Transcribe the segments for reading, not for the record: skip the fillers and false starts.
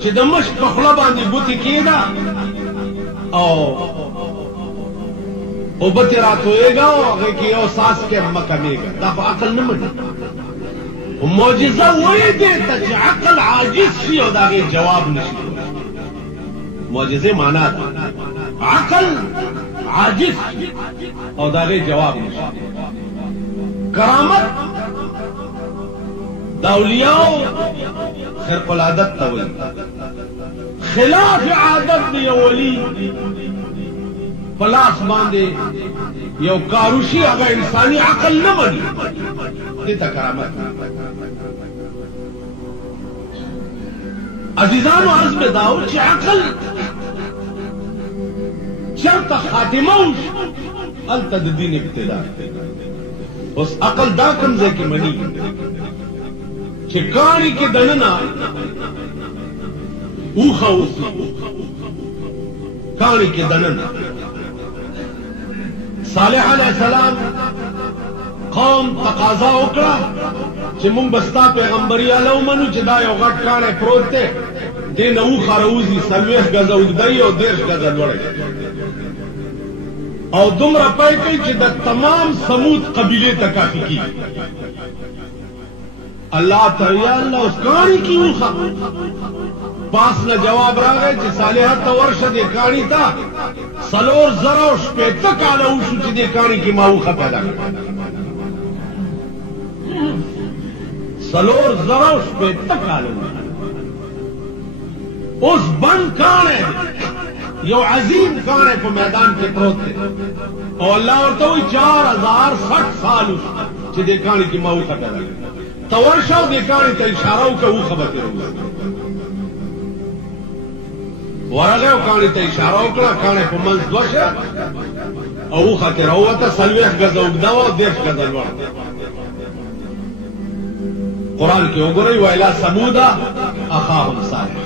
چې د مشک په خوله باندې ګوتې کېږده او اوبه ترې راتویږه او هغې کې یو ساس کې مه کمیږه. دا خو عقل نه مني. معجزه وایي دې ته چې عقل عاجز شي او د هغې جواب نشي. معجزه معنا ده عقل عاجز او د هغې جواب نشي. کرامت د اولیاءو خرق العادت ته وایي. خلاف عادت د یو ولي په لاس باندې یو کاروشي هغه انساني عقل نه مني. دې ته کرامت. عزیزانو عرض مې دا و چې عقل چېرته خاتمه وشي هلته د دین ابتدا. اوس عقل دا کوم ځای کې مني چې کاڼي کې دننه اوښه اوسي. کاڼي کې دننه صالح علیه السلام قوم تقاضا وکړه چې مونږ به ستا پیغمبري اله ومنو چې دا یو غټ کاڼی پروت دی دې نه اوښه راوځي 40 ګزه اوږده او 30 ګزه لوړی او دومره پای کوي چې د تمام سمود قبیلې ته کافي کیږي. الله ته یا الله اوس کاڼي کې اوښه. پاس نه جواب راغی چې صالحه ته ورشه دې کاڼي ته 4,000 کاله وشو چې دې کاڼي کې ما اوښه پیدا کړه. 4,000 کاله اوس بند کاڼی یو عظیم کاڼی په میدان کې پروت دی او الله ورته وایي 4,060 سال وشو چې دې کاڼي کې ما اوښه پیدا کړه. ته ورشه او دې کاڼي ته اشاره وکړه اوښه به ترې ووځي. ورغی او کاڼي ته اشاره وکړه. کاڼی په منځ دوه شه او اوښه ترې راووته 40 ګزه اوږده وه او 30 ګزه لوړه. قرآن کې وګورئ ویلا ثموده اخاهم صالح.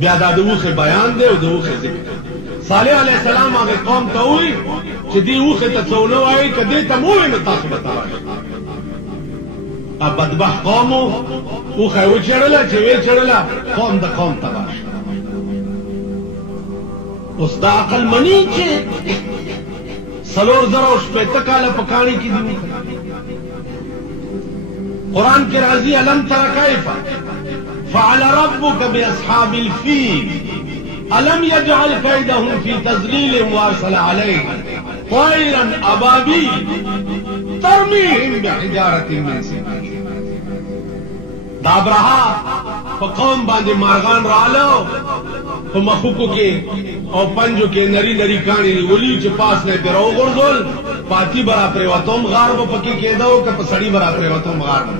بیا دا د اوښې بیان دی او د اوښې ذکر. صالح علیه السلام هغې قوم ته ووایي چې دې اوښې ته څه ونه وایي که دې ته م ووایي نو تاسو به تباه شئ. بدبخت قوم و اوښه یې وچېړله چې ویې چېړله قوم د قوم تباه شو. اوس دا عقل مني چې 4,060 کاله په کاڼي کې دي. قرآن کې راځي الم تر کیف فعل ربك باصحاب الفيل الم يجعل كيدهم في تضليل وارسل عليهم طيرا ابابيل ترميهم بحجاره من سجيل. دا ابرها په قوم باندې مارغان رالو په مخوکو کې او پنجو کې نری نری کاڼي نیولي چې پاس نه پرې راوغورځول پاتې به را پرېوتم غار به پکې کېده او که په سړي به را پرېوتم غار به.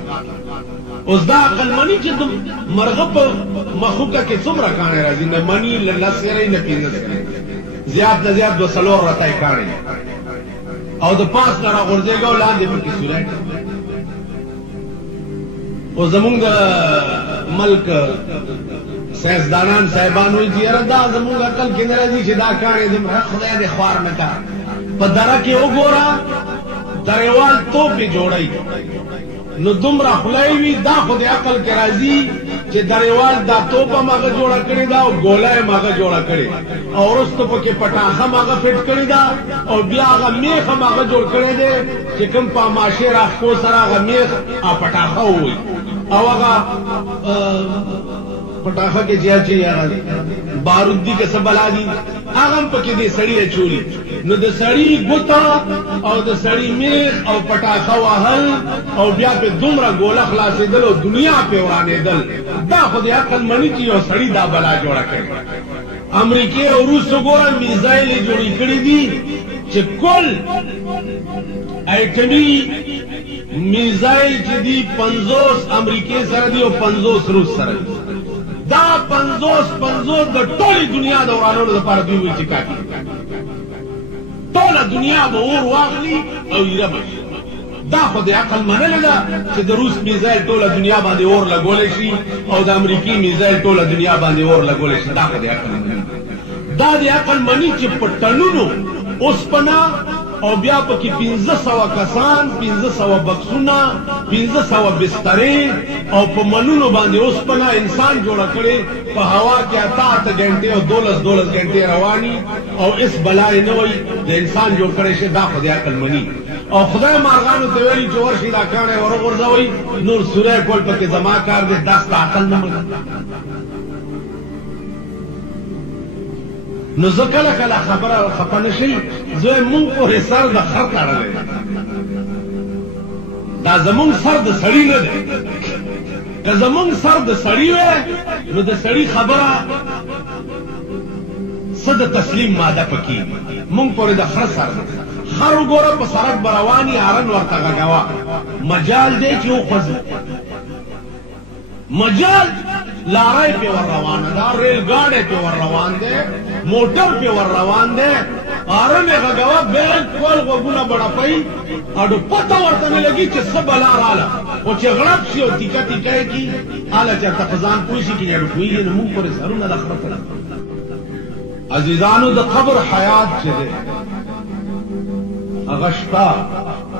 اوس دا عقل مني چې د مرغه په مخوکه کې څومره کاڼي راځي. نه مني نه 10 سیرې نه 15 سیرې زیات نه زیات 2 رتای کاڼي او د پاس نه راغورځېږي او لاندې پکې سوری. او زمونږ د ملک سیاستدانان صاحبان وایي چې یاره دا زمونږ عقل کې نه راځي چې دا کاڼي دومره خدای دې خوار نه کا. په دره کې وګوره درېوال توپې جوړوي نو دومره خولی وي. دا خو د عقل کې راځي چې درېوال دا توپ هم هغه جوړه کړې ده او ګوله هم هغه جوړه کړې او وروسته پکې پټاخه هم هغه فټ کړې ده او بیا هغه میخ هم هغه جوړ کړی دی چې کوم په ماشې راښکو سره هغه میخ او پټاخه ووایي او هغه پټاخه کې چې بارود دي که څه بلا دي هغه هم پکې دې سړي اچولي. نو د سړي ګوته او د سړي میخ او پټاخه وهل او بیا پې دومره ګوله خلاصېدل او دنیا پې ورانېدل. دا خو د عقل مني چې یو سړي دا بلا جوړه کړې. امریکې او روس وګوره میزایل یې جوړې کړي دي چې کل ایټمي میزایل چې دي 50 امریکې سره دي او 50 روس سره دي. دا 50 د ټولې دنیا د ورانولو لپاره دوی وایي چې کافي. ټوله دنیا به اور واخلي او ایره به شي. دا خو د عقل منلې ده چې د روس میزایل ټوله دنیا باندې اور لګولی شي او د امریکې میزایل ټوله دنیا باندې اور لګولی شي. دا خو د عقل مني. دا د عقل مني چې په ټنونو اوسپنه او بیا پکې 1500 کسان 1500 بکسونه 1500 بسترې او په منونو باندې اوس پنا انسان جوړ کړي په هوا کې اته غنټه او 12 غنټه رواني او اس بلای نه وي د انسان جوړ کړي شه دا خدای عقل مني او خدای مارغانو ته ویلي چې ورشي دا کانه ورغورځوي نور سوره کول پکې زما کار دې داس عقل نه مني نو زکله کله خبره خپنه شي زه مونږ په سر د خر کړل دا زمونږ سر د سړی نه دی که زمونږ سر د سړی وې نو د سړی خبره څه د تسلیم ماده پکې مونږ پورې د خر سر خر وګوره په سړک برواني هارن ورته غږوا مجال دی چې وخوځي مجال لارای په ور روانه دا ریل ګاډي په ور روان دي موټر په ور روان دي هارن غږوا بالکل وګونه بڑاپای اډو پته ورته نه لګي چې څه بلا رااله او چې غړپ شي او ټیکا ټیکا کی اله چې تفزان پوښي کې یو کوی نه مونږ پورې سرونه د خبره کړه عزیزانو د قبر حیات چې ده اغشتا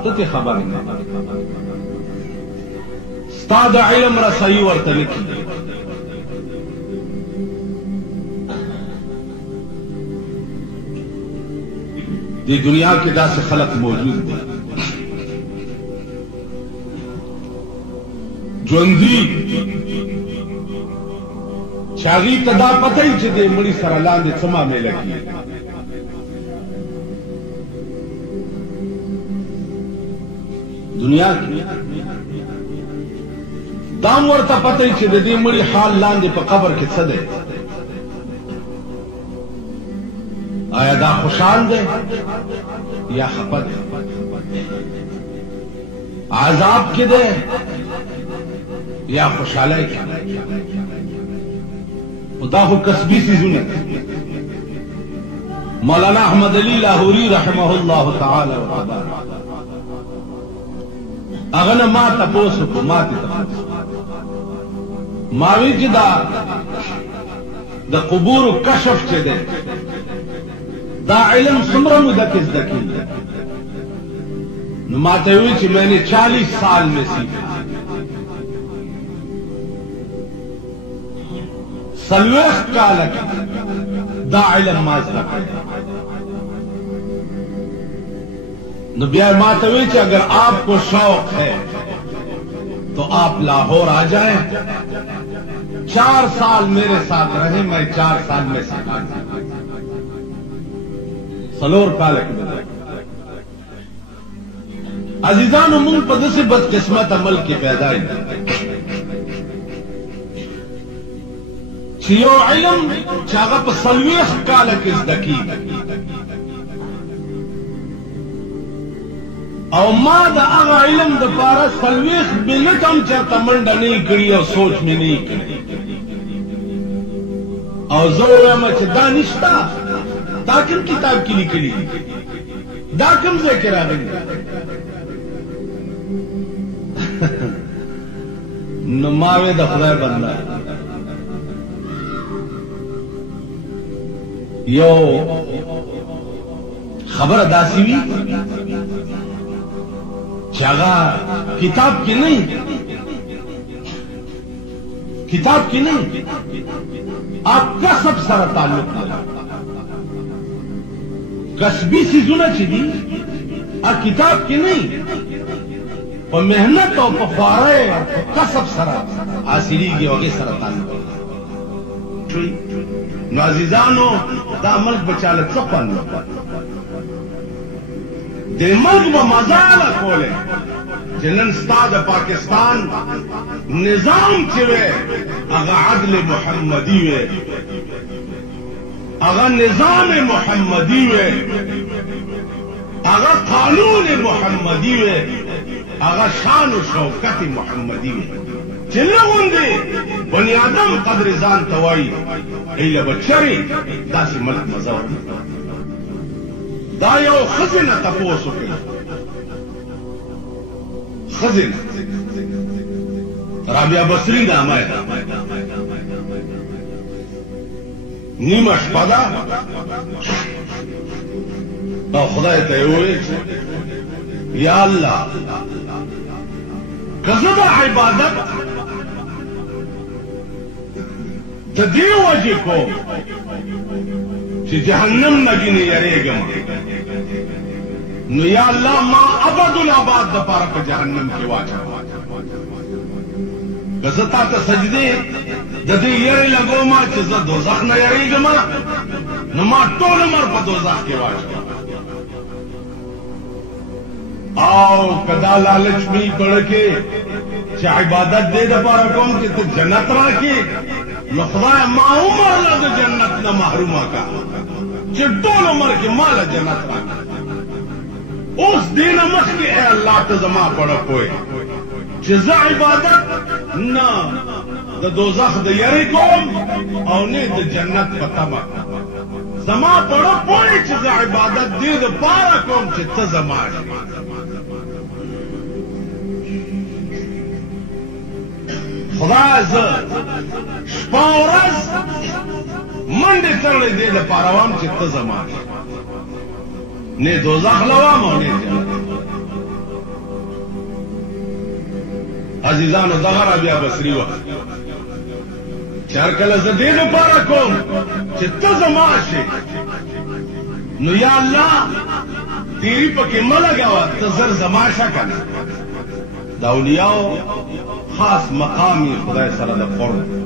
ته خبر نه استاد علم رسي ورته لیکي دی دنیا کې داسې خلق موجود دي ژوندي چې هغې ته دا پته وي چې د مړي سره لاندې څه معامله کېږي دنیا کې دا هم ورته پته وي چې د دې مړي حال لاندې په قبر کې څه دی آیا دا خوشحال دی یا خفه دی عذاب کې دی یا خوشحالی کې خدا خو کسبی سیزونه مولانا احمد علی لاہوری رحمه الله تعالی و تبارک هغه نه ما تاسو کو ما ته ماوی چې دا د قبور کشف چې دی دا علم څومره موده کې زده کېږي نو ما ته وی چې میں نے 40 سال میں سیکھا 40 کال دا علم ما زده نو بیا ما ته وی چې اگر آپ کو شوق ہے تو آپ لاہور آ جائیں 4 سال میرے ساتھ رہے میں 4 سال میں سیکھا سلور کال کې عزیزانو مونږ په داسې بدقسمت عمل کې پیدا یو چې یو علم چې هغه په 40 کال کې زده کېږي او ما د هغه علم دپاره 40 منټ هم چېرته منډه نه یې کړي او سوچ مې نه یې کړي او زه ووایم چې دا نشته دا کوم کتاب کې لیکلي دا کوم ځای کې راغلي نو ما وې د خدای بنده یو خبره داسې وي چې هغه کتاب کې نه کتاب کې نه آپ کسب سره تعلق لري کسبی سیزونه چې دي ا کتاب کې نه په مهنت او په خوارۍ او په کسب سره حاصلېږي او هغې سره تعلق لري نو عزیزانو دا ملک به چاله څه خوند د ملک به مزاله کولی چې نن ستا د پاکستان نظام چې وی هغه عدل محمدي وی هغه نظام محمدي وی هغه قانون محمدي وی هغه شان و شوکت محمدي وی چې نه غوندې بني آدم قدر ځان ته وایي ایله به چرې داسې ملک مزه ورکړي دا یو ښځې نه تپوس وکړي ښځې نه رابعه بصري نامه یې نیمه شپه ده او خدای ته یې وویل یا الله که زه دا عبادت تدی وجه کو چې جهنم نګینه یریګم نو یا الله ما ابد الاباد د پاره په جهنم کې واچو غزتا ته سجدي د دې یری لګو ما چې زه دوزخ نه یریګم نو ما ټول عمر په دوزخ کې واچو او کدا لالچ می پړکه چې عبادت دې د پاره کوم چې ته جنت راکې نو خدای ما عمر له جنت نه محروم کا چې ټول عمر کې مال جنت راکې اوس دین مخکې اے الله ته زما پړه کوی چې زه عبادت نه د دوزخ د یری کوم او نه د جنت په تمه زما پړه کوی چې زه عبادت دې د پاره کوم چې ته زما خدای زه شپه ورځ منډې تړلې دې دپاره وم چې ته زما نه دوزخ لوام او نه جنت عزیزانو دغه را بیا بصري وه چې هر کله زه دې دپاره کوم چې ته زما شې نو یا الله تیری پکې مه لګوه ته زر زما شه که نه د اولیاو خاص مقام خدای سره د قرب